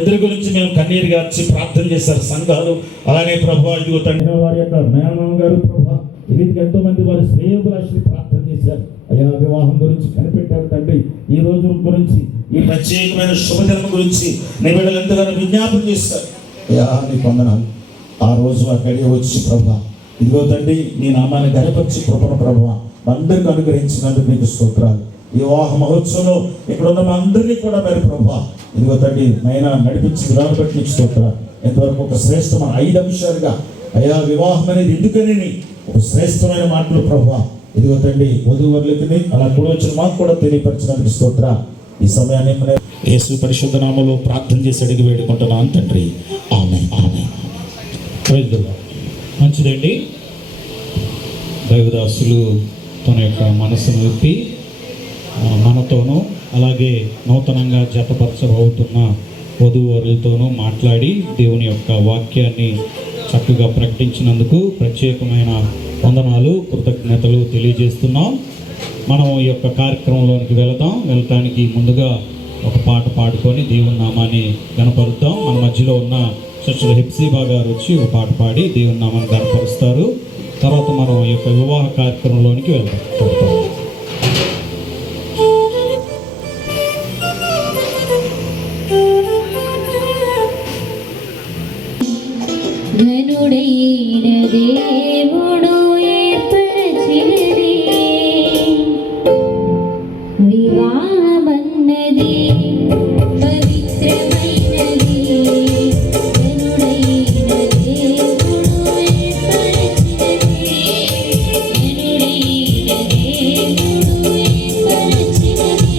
ఇద్దరి గురించి మేము కన్నీరు గార్చి ప్రార్థన చేశారు సంఘాలు. అలానే ప్రభా ఇదిగో తండ్రి వారి యొక్క మేనమామ గారు ప్రభా వీరికి ఎంతో మంది వారి శ్రేయోభిలాషులు ప్రార్థన చేశారు. అయ్యా వివాహం గురించి కనిపెట్టారు తండ్రి. ఈ రోజు గురించి, ఈ ప్రత్యేకమైన శుభదినం గురించి నీ బిడ్డలు ఎంతగానో విజ్ఞాపన చేస్తారు. అయ్యా నీ వందనాలు. ఆ రోజు ఆ గడియ వచ్చి ప్రభా ఇదిగో తండ్రి నీ నామాన్ని గనపరిచి కృపణ ప్రభా అందరికీ అనుగ్రహించినందుకు నీకు స్తోత్రాలు. ఈ వివాహ మహోత్సవంలో ఇక్కడ ఉన్న మా అందరినీ కూడా మరి ప్రభా ఇదిగో తండ్రి నైనా నడిపించి విధానం బట్టి నీకు స్తోత్రాలు. ఎంతవరకు ఒక శ్రేష్టమైన 5 అంశాలుగా అయ్యా వివాహం అనేది ఎందుకని ఒక శ్రేష్టమైన మాటలు ప్రభా ఇదిగో తండ్రి వధూవరులకి అలా కూడా వచ్చిన మాకు కూడా తెలియపరచడానికి స్తోత్ర. ఈ సమయాన్ని యేసు పరిశుద్ధ నామములో ప్రార్థన చేసి అడిగి వేడుకుంటున్నాను తండ్రి. ఆమేన్ ఆమేన్. మంచిదండి. దైవదాసులు తన యొక్క మనసును విప్పి మనతోనూ అలాగే నూతనంగా జతపరచబోతున్న వధూవరులతోనూ మాట్లాడి దేవుని యొక్క వాక్యాన్ని చక్కగా ప్రకటించినందుకు ప్రత్యేకమైన వందనాలు, కృతజ్ఞతలు తెలియజేస్తున్నాం. మనం ఈ యొక్క కార్యక్రమంలోనికి వెళ్ళటానికి ముందుగా ఒక పాట పాడుకొని దేవుని నామాన్ని గణపరుద్దాం. మన మధ్యలో ఉన్న సిస్టర్ హెప్సిబా గారు వచ్చి ఒక పాట పాడి దేవుని నామాన్ని గణపరుస్తారు. తర్వాత మనం ఈ యొక్క వివాహ కార్యక్రమంలోనికి వెళ్దాం. ఘనుడైన దేవుడు ఏర్పరచినది వివాహమన్నది పవిత్రమైనది. ఘనుడైన దేవుడు ఏర్పరచినది, ఘనుడైన దేవుడు ఏర్పరచినది.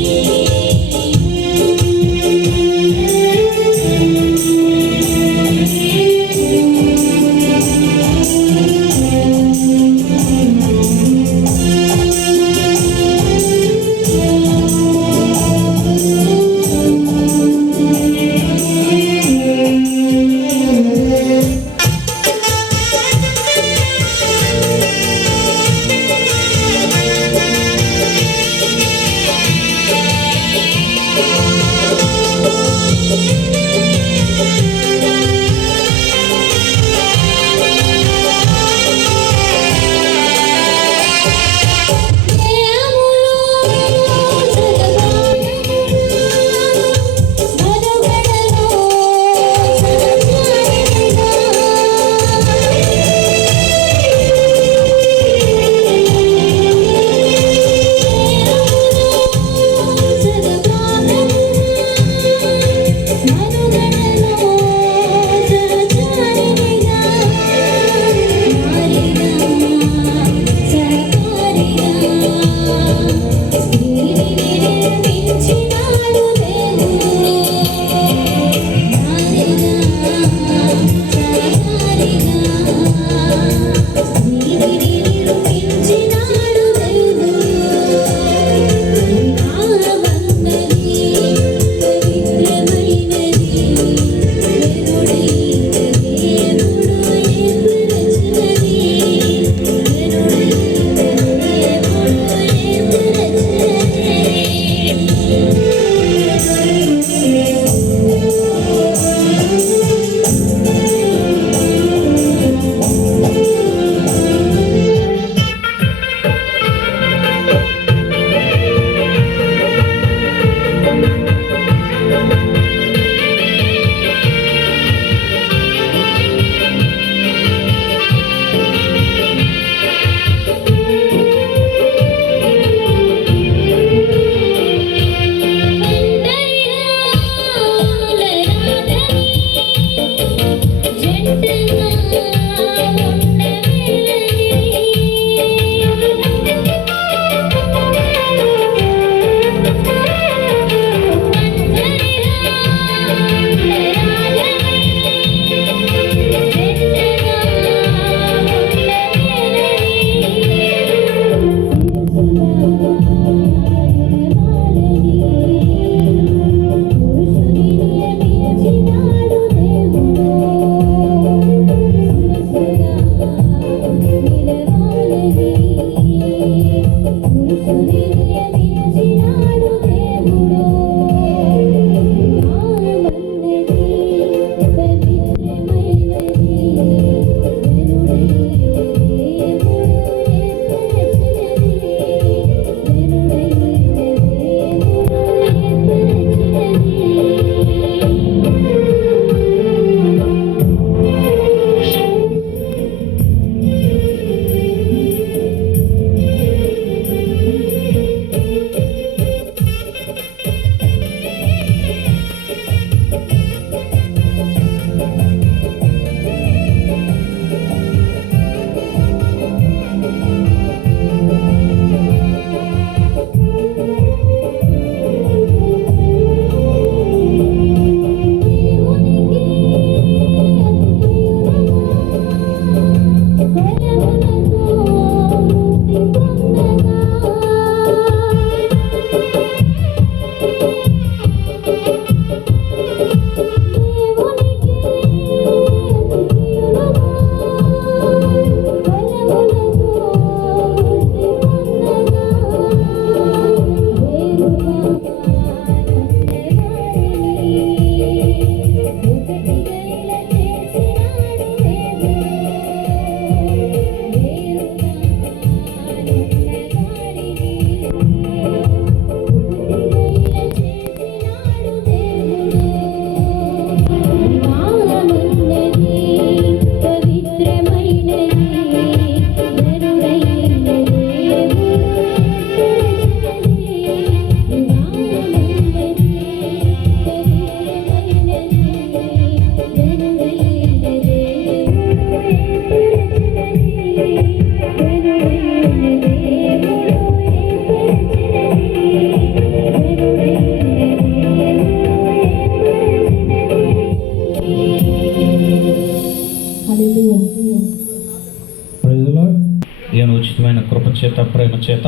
ఉచితమైన కృపచేత ప్రేమ చేత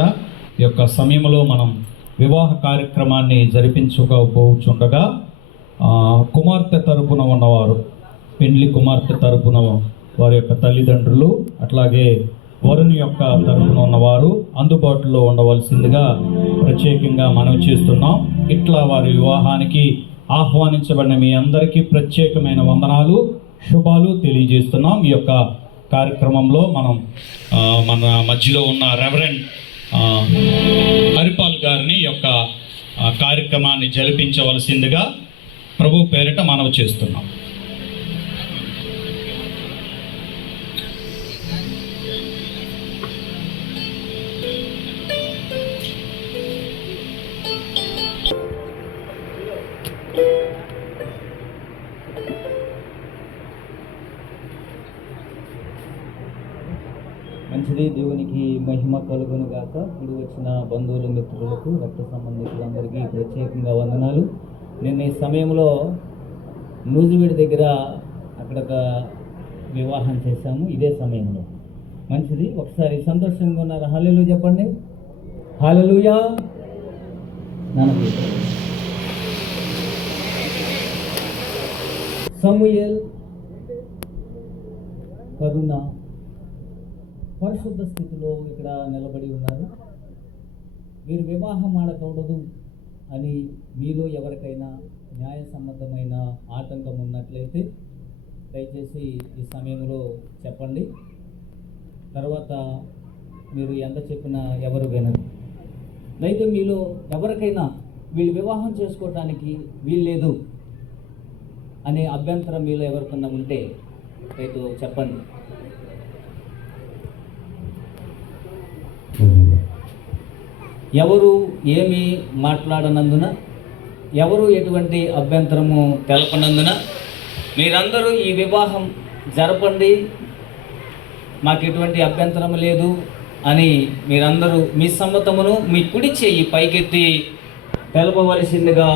ఈ యొక్క సమయంలో మనం వివాహ కార్యక్రమాన్ని జరిపించుకోబోచుండగా కుమార్తె తరపున ఉన్నవారు, పెండ్లి కుమార్తె తరపున వారి యొక్క తల్లిదండ్రులు, అట్లాగే వరుని యొక్క తరపున ఉన్నవారు అందుబాటులో ఉండవలసిందిగా ప్రత్యేకంగా మనవి చేస్తున్నాం. ఇట్లా వారి వివాహానికి ఆహ్వానించబడిన మీ అందరికీ ప్రత్యేకమైన వందనాలు, శుభాలు తెలియజేస్తున్నాం. ఈ యొక్క కార్యక్రమంలో మనం మన మధ్యలో ఉన్న రెవరెండ్ హరిపాల్ గారిని ఈ యొక్క కార్యక్రమాన్ని జరిపించవలసిందిగా ప్రభు పేరిట మనవి చేస్తున్నాం. మంచిది, దేవునికి మహిమ కలుగును గాక. ఇప్పుడు వచ్చిన బంధువులు, మిత్రులకు, రక్త సంబంధికులందరికీ ప్రత్యేకంగా వందనాలు. నేను ఈ సమయంలో నూజివీడి దగ్గర అక్కడ ఒక వివాహం చేశాము. ఇదే సమయంలో మంచిది. ఒకసారి సంతోషంగా ఉన్నారు, హల్లెలూయా చెప్పండి. హల్లెలూయా. సమూయేల్, కరుణ పరిశుద్ధ స్థితిలో ఇక్కడ నిలబడి ఉన్నారు. మీరు వివాహం ఆడకూడదు అని మీలో ఎవరికైనా న్యాయసమ్మతమైన ఆటంకం ఉన్నట్లయితే దయచేసి ఈ సమయంలో చెప్పండి. తర్వాత మీరు ఎంత చెప్పినా ఎవరు వినరు. అయితే మీలో ఎవరికైనా వీళ్ళు వివాహం చేసుకోవటానికి వీల్లేదు అనే అభ్యంతరం మీలో ఎవరికన్నా ఉంటే రైతు చెప్పండి. ఎవరు ఏమీ మాట్లాడనందున, ఎవరు ఎటువంటి అభ్యంతరము తెలపనందున మీరందరూ ఈ వివాహం జరపండి, మాకు ఎటువంటి అభ్యంతరం లేదు అని మీరందరూ మీ సమ్మతమును మీ కుడి చేయి పైకెత్తి తెలపవలసిందిగా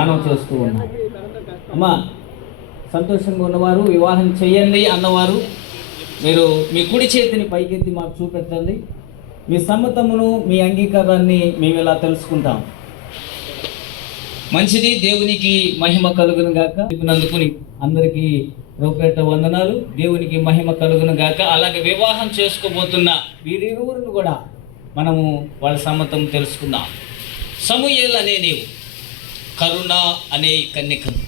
మనం చేస్తూ ఉన్నాం. అమ్మా, సంతోషంగా ఉన్నవారు, వివాహం చేయండి అన్నవారు మీరు మీ కుడి చేతిని పైకెత్తి మాకు చూపెట్టండి. మీ సమ్మతమును, మీ అంగీకారాన్ని మేము ఇలా తెలుసుకుంటాం. మంచిది, దేవునికి మహిమ కలుగును గాక. అందుకుని అందరికీ రూపేట వందనాలు. దేవునికి మహిమ కలుగును గాక. అలాగే వివాహం చేసుకోబోతున్న వీరిరువురిని కూడా మనము వాళ్ళ సమ్మతం తెలుసుకుందాం. సమూయేల్ అనే నీవు, కరుణ అనే కన్యకను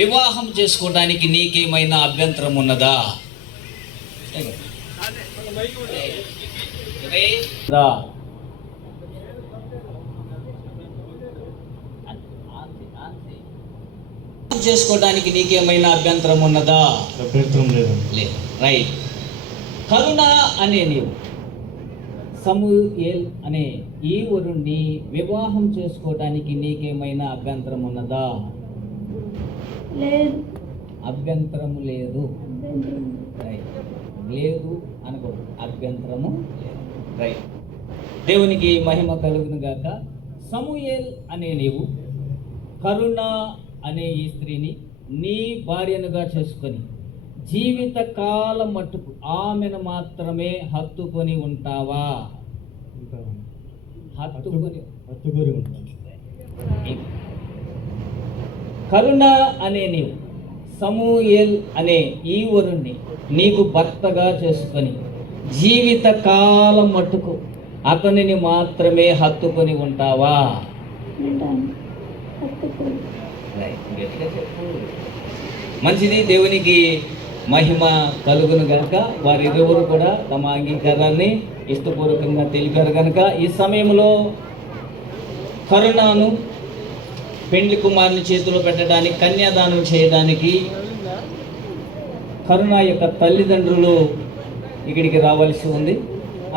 వివాహం చేసుకోవడానికి నీకేమైనా అభ్యంతరం ఉన్నదా? చేసుకోవడానికి నీకేమైనా అభ్యంతరం ఉన్నదా? అభ్యంతరం లేదు. రైట్. కరుణ అనే నీవు, సమూయేల్ అనే ఈ వరుణ్ణి వివాహం చేసుకోవడానికి నీకేమైనా అభ్యంతరం ఉన్నదా? లేదు. అభ్యంతరము లేదు. రైట్. లేదు అనకూడదు, అభ్యంతరము లేదు. రైట్. దేవునికి మహిమ కలుగును గాక. సమూయేల్ అనే నీవు కరుణ అనే ఈ స్త్రీని నీ భార్యనుగా చేసుకొని జీవిత కాలం మట్టుకు ఆమెను మాత్రమే హత్తుకొని ఉంటావా? హత్తుకొని ఉంటావు. కరుణ అనే నీవు సమూయేల్ అనే ఈ వరుణ్ణి నీకు భర్తగా చేసుకొని జీవిత కాలం మట్టుకు అతనిని మాత్రమే హత్తుకొని ఉంటావా? మంచిది, దేవునికి మహిమ కలుగును గనక వారిరువురు కూడా తమ అంగీకారాన్ని ఇష్టపూర్వకంగా తెలిపారు కనుక ఈ సమయంలో కరుణను పెండ్లి కుమారుని చేతిలో పెట్టడానికి, కన్యాదానం చేయడానికి కరుణ యొక్క తల్లిదండ్రులు ఇక్కడికి రావాల్సి ఉంది.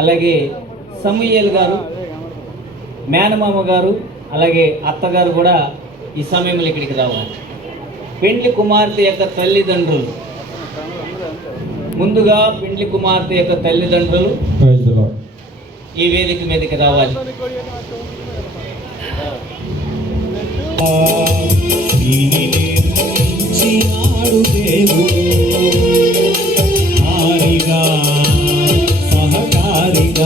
అలాగే సమూయేల్ గారు, మేనమామ గారు, అలాగే అత్తగారు కూడా ఈ సమయంలో ఇక్కడికి రావాలి. పెండ్లి కుమార్తె యొక్క తల్లిదండ్రులు, ముందుగా పెండ్లి కుమార్తె యొక్క తల్లిదండ్రులు ఈ వేదిక మీదకి రావాలి. సహకారిగా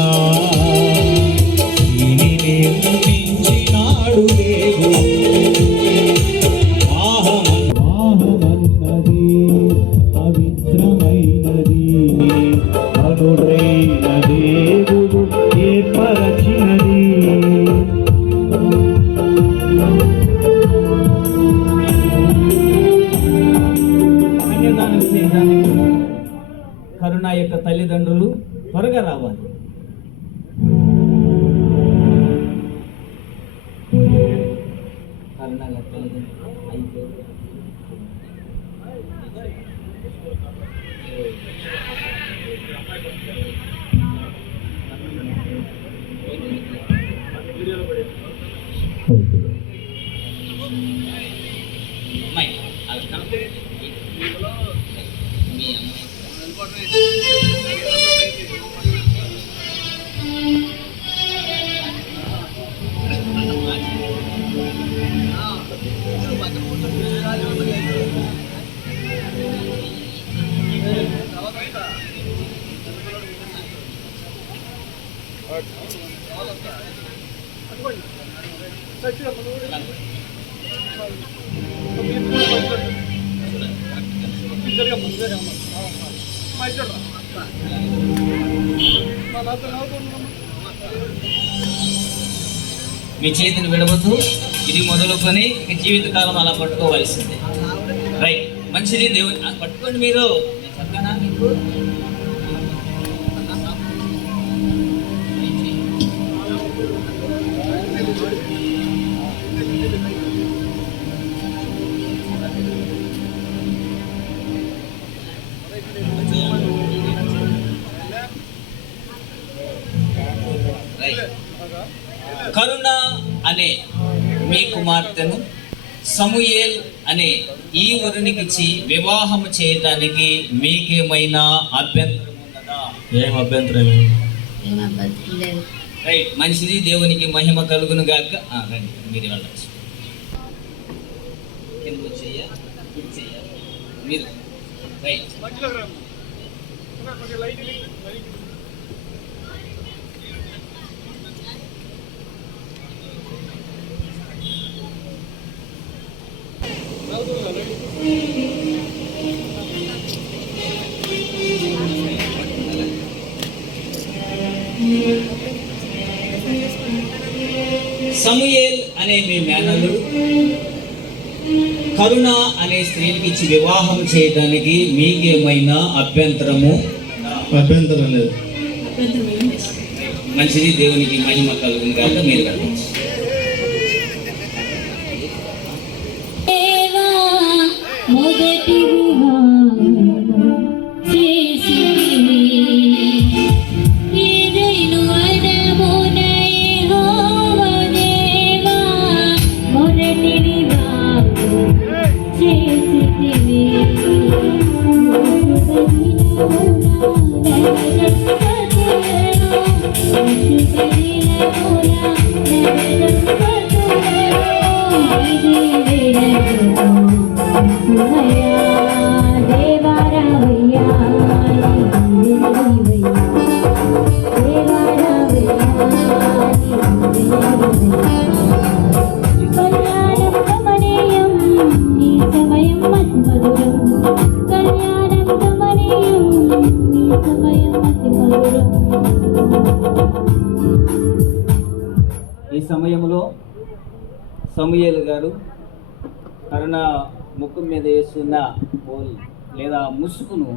యొక్క తల్లిదండ్రులు త్వరగా రావాలి. కరుణ యొక్క తల్లిదండ్రులు అయిపోయి అమ్మాయి అది కంప్లీట్ మీ మీ చేతిని విడవద్దు. ఇది మొదలుకొని మీ జీవితకాలం అలా పట్టుకోవాల్సిందే. రైట్, మంచిది. దేవుని పట్టుకోండి. మీరు చక్కనా మీకు కరుణ అనే మీ కుమార్తెను సమూయేల్ అనే ఈ వరునికిచ్చి వివాహం చేయడానికి మీకేమైనా అభ్యంతరం ఉన్నదా? ఏం అభ్యంతరం? రైట్, మంచిది. దేవునికి మహిమ కలుగును గాక. రండి, మీరు వెళ్ళచ్చు. కింద చెయ్య, కుడి చెయ్య. మీరు రైట్. సమూయేల్ అనే మీ మేనల్లుడు కరుణ అనే స్త్రీకి ఇచ్చి వివాహం చేయడానికి మీకేమైనా అభ్యంతరము? అభ్యంతరం లేదు. మంచిది. దేవునికి మహిమ కలుగును గాక. మీరు వెళ్ళచ్చు. మొదటి వివాహం చేసితివి, ఏదైను అనమున యెహోవా దేవా, మొదటి వివాహం చేసితివి. ఈ సమయంలో సమూయేలు గారు కరుణ ముఖం మీద వేస్తున్న పోల్ లేదా ముసుగును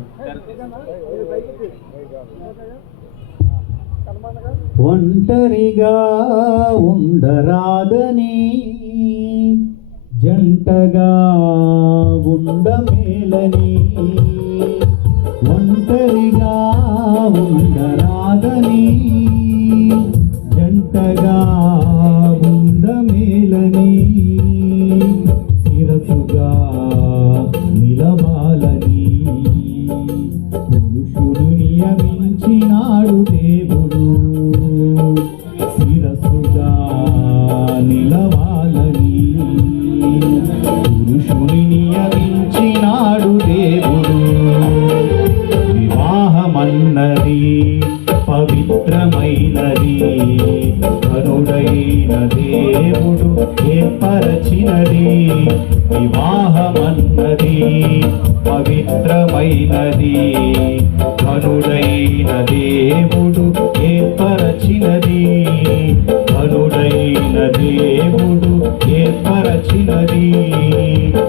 ఒంటరిగా ఉండరాదని జంటగా ఉండమేలని, ఒంటరిగా ఉండరాదని జంటగా ఉండమేలని, శిరసుగా నిలవాలని పురుషుడు నియమించినాడు దేవుడు. శిరసుగా నిలవాలని పురుషుని నియమించినాడు దేవుడు. వివాహమన్నది పవిత్రమైనది, కరుడైన దేవుడు ఏర్పరచినది. వివాహమన్నది పవిత్రమైనది, కరుడైన దేవుడు ఏర్పరచినది. కరుడైన దేవుడు ఏర్పరచినది.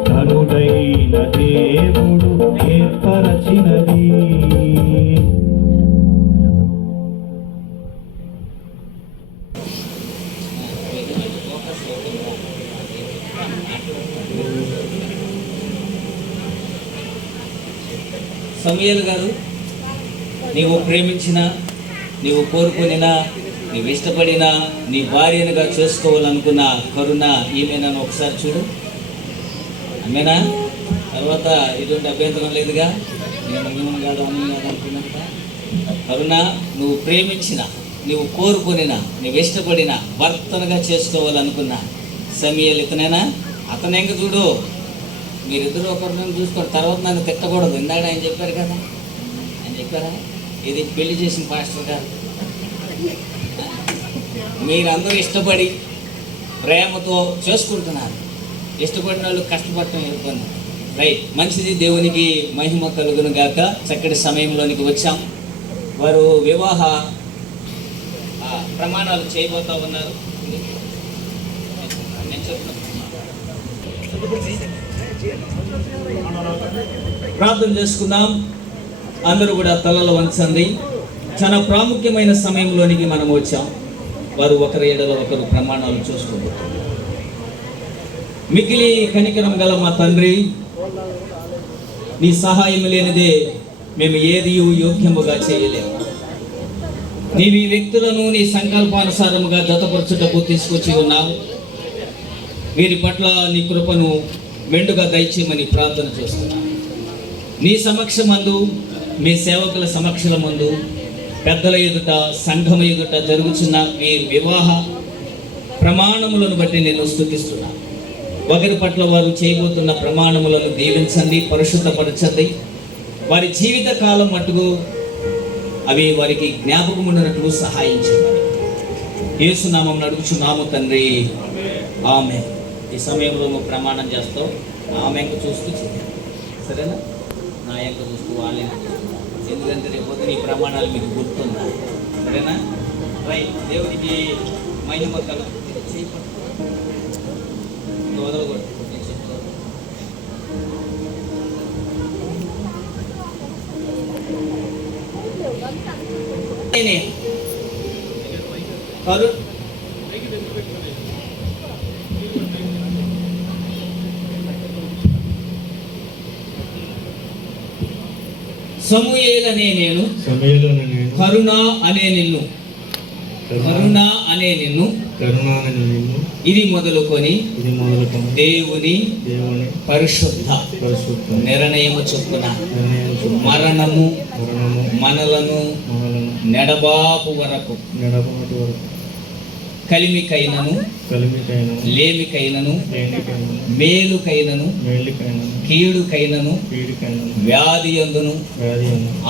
కరుడైన దేవుడు ఏర్పరచినది. సమూయేలు గారు, నీవు ప్రేమించిన, నీవు కోరుకునినా, నీవు ఇష్టపడిన నీ భార్యనుగా చేసుకోవాలనుకున్న కరుణ ఈమెనని ఒకసారి చూడు. ఆమెనా? తర్వాత ఎటువంటి అభ్యంతరం లేదుగా. నేను అమ్మ కాదు అనుకున్నాక కరుణ, నువ్వు ప్రేమించిన, నువ్వు కోరుకునినా, నువ్వు ఇష్టపడిన భర్తనుగా చేసుకోవాలనుకున్న సమూయేలు ఇతనేనా? అతను ఎంక చూడు. మీరిద్దరు ఒకరిని చూసుకోండి, తర్వాత నన్ను తిట్టకూడదు. ఇందాక ఆయన చెప్పారు కదా, ఆయన చెప్పారా? ఇది పెళ్లి చేసిన పాస్టర్ గారు. మీరందరూ ఇష్టపడి ప్రేమతో చేసుకుంటున్నారు. ఇష్టపడిన వాళ్ళు కష్టపడటం ఇబ్బంది. రైట్, మంచిది. దేవునికి మహిమ కలుగును గాక. చక్కటి సమయంలోనికి వచ్చాం. వారు వివాహ ప్రమాణాలు చేయబోతా ఉన్నారు. నేను చెప్తాను. ప్రార్థన చేసుకుందాం. అందరూ కూడా తలలు వంచండి. చాలా ప్రాముఖ్యమైన సమయంలోనికి మనం వచ్చాం. వారు ఒకరి ఎడలో ఒకరు ప్రమాణాలు చూసుకోబోతున్నారు. మిగిలి కనికరం గల మా తండ్రి, నీ సహాయం లేనిదే మేము ఏది యోగ్యముగా చేయలేము. నీవు ఈ వ్యక్తులను నీ సంకల్పానుసారముగా జతపరచుటకు తీసుకొచ్చి ఉన్నావు. వీరి పట్ల నీ కృపను మెండుగా దయచేయమని ప్రార్థన చేస్తున్నాను. నీ సమక్షమందు, మీ సేవకుల సమక్షమందు, పెద్దల ఎదుట, సంఘం ఎదుట జరుగుతున్న ఈ వివాహ ప్రమాణములను బట్టి నేను స్తుతిస్తున్నాను. ఒకరి పట్ల వారు చేయబోతున్న ప్రమాణములను దీవించండి, పరిశుద్ధపరచండి. వారి జీవిత కాలం మట్టుకు అవి వారికి జ్ఞాపకం ఉన్నట్లు సహాయం చేయండి. యేసు నామం అడుగుచున్నాము తండ్రి, ఆమేన్. ఈ సమయంలో నువ్వు ప్రమాణం చేస్తావు. ఆమె ఎంక చూస్తూ చేయాలి, సరేనా? నా ఎంక చూస్తూ వాళ్ళే చూస్తున్నా. ఎందుకంటే రేపు నీ ప్రమాణాలు మీకు గుర్తుందా? సరేనా? రైట్. దేవునికి మహిమ కలుగు. వదలకూడదు. నేను చెప్తాను. సమూయేలు అనే నేను, కరుణ అనే నిన్ను, కరుణ అనే నిన్ను, ఇది మొదలుకొని దేవుని పరిశుద్ధ నిర్ణయము చొప్పున మరణము మనలను నెడబాపు వరకు కలిమికైనను లేమికైనను మేలుకైనను కీడుకైనను వ్యాధి యందును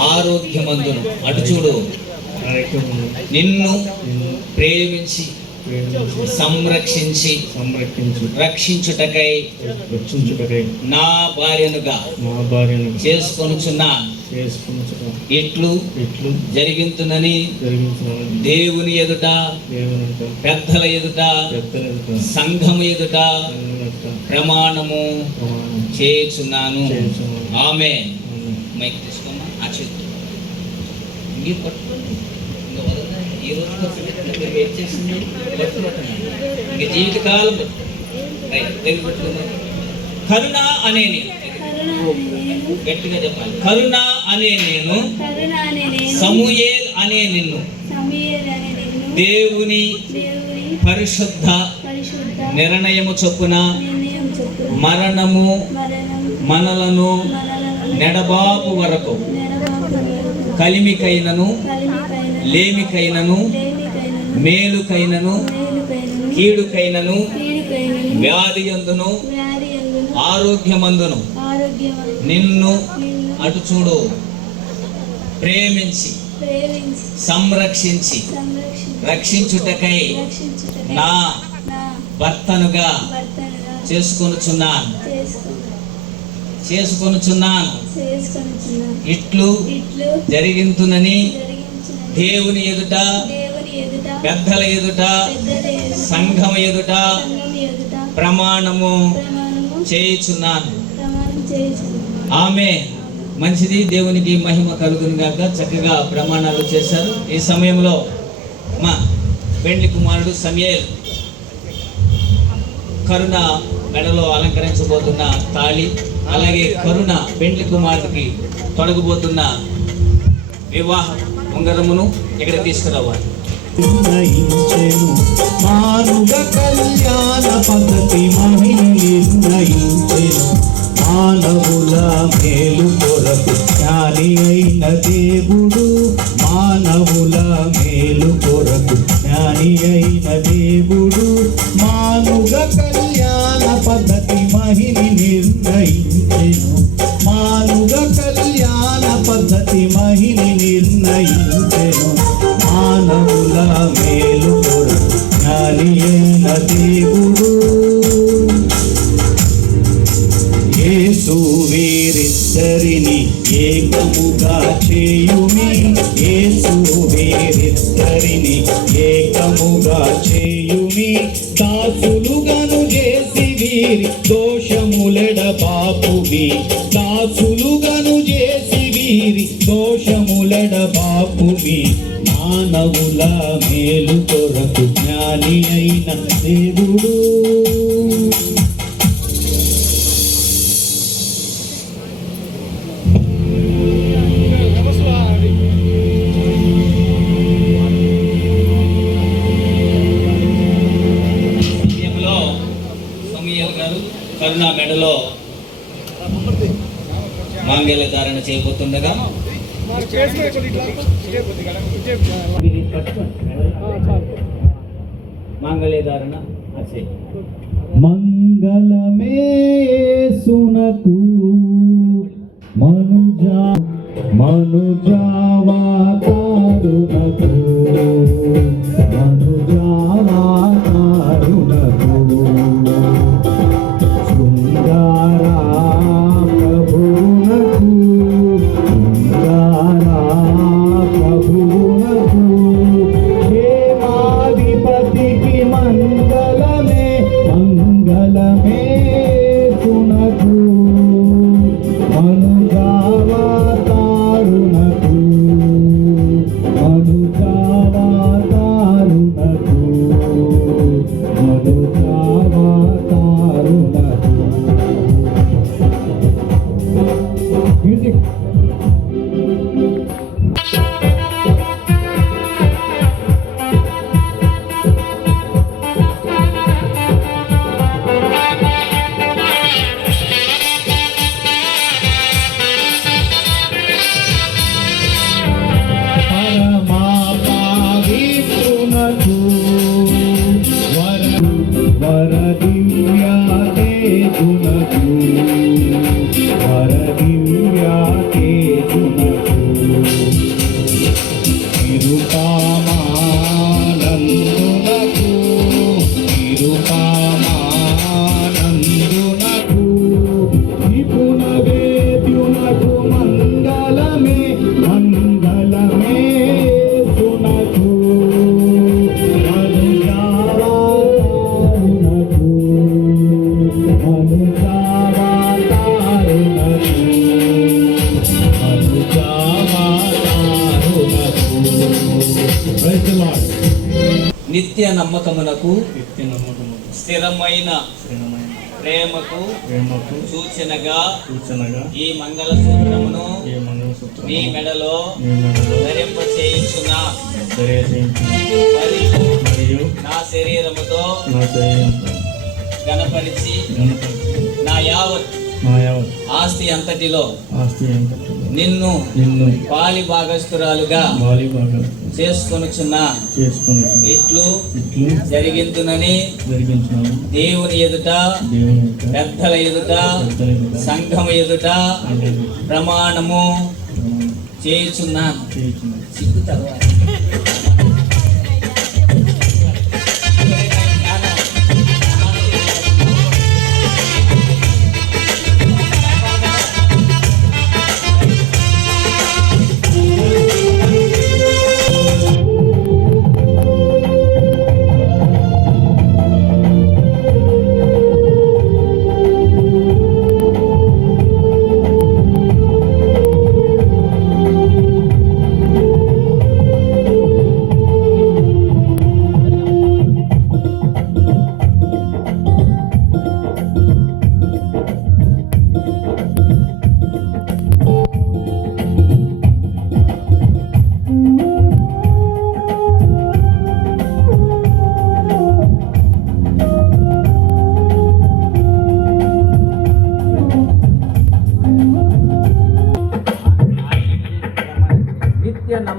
ఆరోగ్యమందును అటు చూడు నిన్ను ప్రేమించి సంరక్షించి రక్షించుటకై నా భార్యనుగా చేసుకొనుచున్నా ఇట్లు జరిగించునని దేవుని ఎదుట, పెద్దల ఎదుట, సంఘము ఎదుట ప్రమాణము చేయుచున్నాను. ఆమేన్. మైక్ తీసుకోమా. ఆ చేతి ఇంకే పట్టుకోండి. ఈ రోజు వెయిట్ చేసింది ఇంక జీవితకాలం దగ్గర పెట్టుకున్నాను. కరుణ అనే గట్టిగా చెప్పాలి. కరుణ అనే నేను, సమూయేల్ అనే నిన్ను దేవుని పరిశుద్ధ నిర్ణయము చొప్పున మరణము మనలను నెడబాపు వరకు కలిమికైనను లేమికైనను మేలుకైనను కీడుకైనను వ్యాధి యందును ఆరోగ్యమందును నిన్ను అటు చూడు ప్రేమించి సంరక్షించి రక్షించుటకై నా భర్తనుగా చేసుకొనుచున్నాను ఇట్లు జరిగించునని దేవుని ఎదుట, పెద్దల ఎదుట, సంఘం ఎదుట ప్రమాణము చేయుచున్నాను. ఆమేన్. మంచిది. దేవునికి మహిమ కలుగును గాక. చక్కగా ప్రమాణాలు చేశారు. ఈ సమయంలో మా పెండ్లి కుమారుడు సమూయేలు కరుణ మెడలో అలంకరించబోతున్న తాళి అలాగే కరుణ పెండ్లి కుమారుడికి తొడగబోతున్న వివాహ ఉంగరమును ఇక్కడ తీసుకురావాలి. నిర్ణయించెను మానవ కళ్యాణ పద్ధతి మహిమ నిర్ణయించెను మానవుల మేలు కొరకు జ్ఞాని అయిన దేవుడు మానవుల మేలు కొరకు జ్ఞాని అయిన దేవుడు మానవ కళ్యాణ పద్ధతి మహిమ నిర్ణయించెను మానవ కళ్యాణ పద్ధతి మహిమ నిర్ణయించెను మానవుల మేలు కొరకు జ్ఞాని అయిన దేవుడు యేసు వీరిద్దరిని ఏకముగా చేయుమి యేసు వీరిద్దరిని ఏకముగా చేయుమి దాసులుగాను చేసి వీరి దోషములెడ బాపువి దాసులుగాను చేసి వీరి దోషములెడ బాపువి మానవుల మేలు కొరకు జ్ఞాని అయిన దేవుడు. సమయంలో సమీయల్ గారు కరుణ మెడలో మాంగళ్య ధారణ చేయబోతుండగా మాంగళ్య ధారణ అచ్చే మంగళమే యేసునకు మనుజావాతారునకు శృంగారా ప్రభువునకు హేమాధిపతికి మంగళమే మంగళమే సునకు మనుజావాతారునకు music పరమాపావిత్రునకు వరదివ్యాదేశునకు వరదివ్యాదేశునకు నిరుపమానందునకు నిరుపమానందునకు Nipuna వేద్యునకు మంగళమే మంగళమే సునకు మనుజావాతారునకు Praise the Lord. నిత్య నమ్మకమునకు స్థిరమైన ప్రేమకు సూచనగా ఈ మంగళసూత్రమును మీ మెడలో ధరింప చేయించున్న మరియు నా శరీరముతో గణపరిచి నా యావత్ ఆస్తి అంతటిలో నిన్ను పాలి భాగస్థురాలుగా చేసుకొనుచున్న ఇట్లు జరిగించునని దేవుని ఎదుట పెద్దల ఎదుట సంఘం ఎదుట ప్రమాణము చేయుచున్నాను. సిగ్గు తర్వాత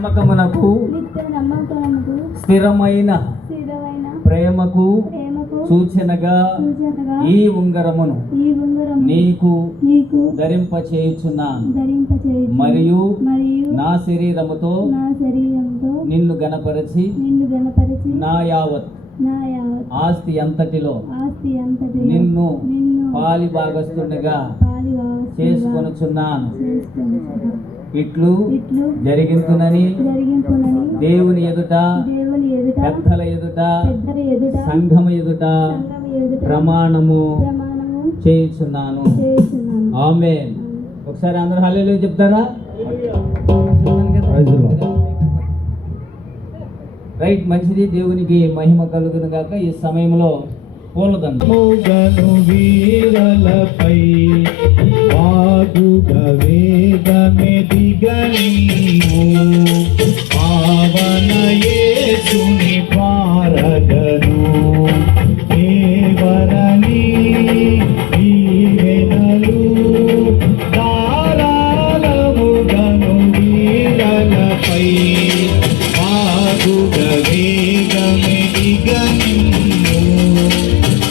నమ్మకమునకు నిత్య నమ్మకమునకు స్థిరమైన స్థిరమైన ప్రేమకు ప్రేమకు సూచనగా సూచనగా ఈ ఉంగరమును ఈ ఉంగరం నీకు నీకు ధరింపచేయుచున్నాను. ధరింపచేయు మరియు మరియు నా శరీరముతో నా శరీరంతో నిన్ను గణపరచి నిన్ను గణపరిచి నా యావత్ నా యావత్ ఆస్తి అంతటిలో ఆస్తి అంతటిలో నిన్ను నిన్ను పాలి భాగస్తునిగా పాలివాసునిగా చేసుకొనుచున్నాను. చేసుకొనుచున్నాను. ఇట్లు ఇట్లు జరిగించునని జరిగింపునని దేవుని ఎదుట దేవుని ఎదుట పెద్దల ఎదుట పెద్దల ఎదుట సంఘము ఎదుట సంఘం ఎదుట ప్రమాణము ప్రమాణము చేయుచున్నాను. చేస్తున్నాను. ఆమేన్. ఒకసారి అందరూ హల్లెలూయా చెప్తారా? రైట్, మంచిది. దేవునికి మహిమ కలుగును గాక. ఈ సమయంలో పూలదండ మూగను వీరలపై వాగుగ వేగమె దిగనిమ్ము పావన యేసుని పారగను దేవరని దీవెనలు ధారాళముగను వీరలపై వాగుగ వేగమె దిగనిమ్ము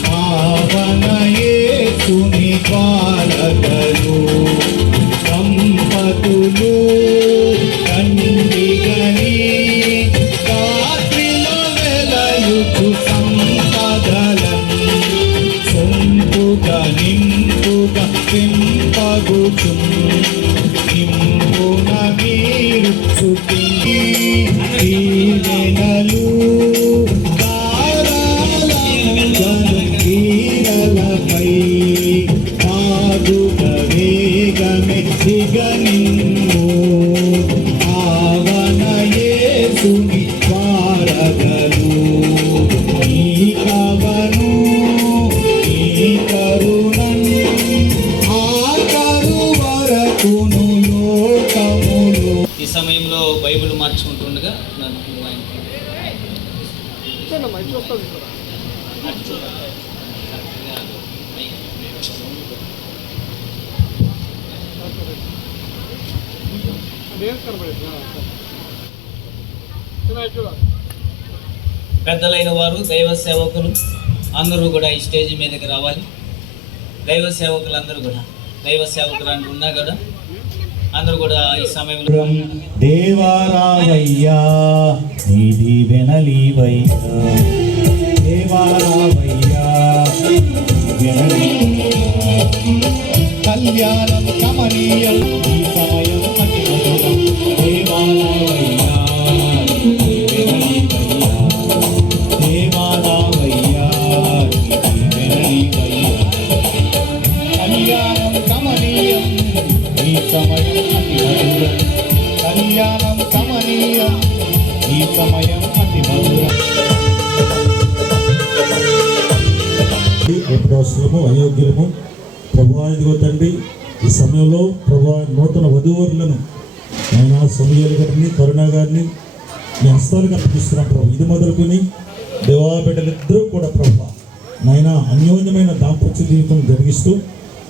పావన యేసుని పారగను సంపతులు కండిగని రాత్రిలో వెలయుచు సంపదలను సొంపుగా నింపుగా పెంపగుచు నింపున వీరు చుట్టి దీవెనలు ధారాళముగను వీరలపై పాదుక వేగమె దిగనిమ్ము పావన యేసుని పారగను నీ కవను నీ కరుణన్ ఆకరు వరకును లోకములో. ఈ సమయంలో బైబిల్ మార్చుకుంటుండగా పెద్దలైన వారు, దైవ సేవకులు అందరూ కూడా ఈ స్టేజ్ మీదకి రావాలి. దైవ సేవకులు అందరూ కూడా, దైవ సేవకులు అని ఉన్నా కూడా అందరూ కూడా ఈ సమయంలో దేవారావయ్యా నీ దీవెనలీవయ్యా దేవారావయ్యా కళ్యాణం కమనీయం ఈ సమయం అతి మధురం దేవారావయ్యా దీవెనలీవయ్యా దేవారావయ్యా దీవెనలీవయ్యా కళ్యాణం కమనీయం ఈ సమయం అతి మధురం కళ్యాణం కమనీయం ఈ సమయం అతి మధురం. అప్రాసులము అయోగ్యులము ప్రభువా, ఇదిగో తండ్రి ఈ సమయంలో ప్రభువా నూతన వధూవరులను ఆయన సమయాలు గారిని కరుణ గారిని మీ హస్తాలకు అర్పిస్తున్నాం ప్రభు. ఇది మొదలుకొని దేవా బిడ్డలిద్దరూ కూడా ప్రభువా నాయన అన్యోన్యమైన దాంపత్య జీవితం జరిగిస్తూ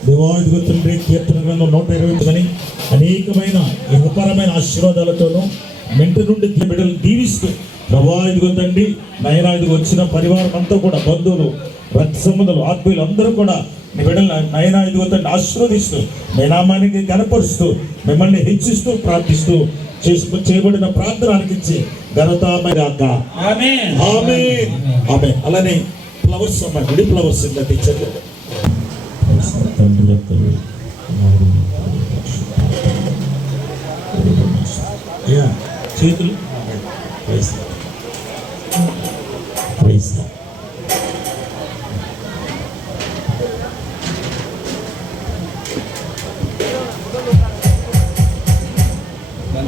దేవా ఇదిగో తండ్రి కీర్తన గ్రంథం 120 అనేకమైన యుగపరమైన ఆశీర్వాదాలతోనూ మెంట నుండి బిడ్డలు దీవిస్తూ ప్రభా ఇదిగో తండ్రి నయనా ఇదిగో వచ్చిన పరివారం అంతా కూడా బంధువులు రక్త సంబంధాలు ఆత్మీయులు అందరూ కూడా మీ బిడ్డలు నయనా ఇదిగో తండ్రి ఆశీర్వదిస్తూ మీ నామానికి కనపరుస్తూ మిమ్మల్ని హెచ్చిస్తూ ప్రార్థిస్తూ చేయబడిన ప్రార్థన ఆలకించి ఘనత ఆమేన్ ఆమేన్ ఆమేన్. అలానే ఫ్లవర్స్ అమ్మ గుడి ఫ్లవర్స్ ఇంకా టీచర్లు తండ్రి చేతులు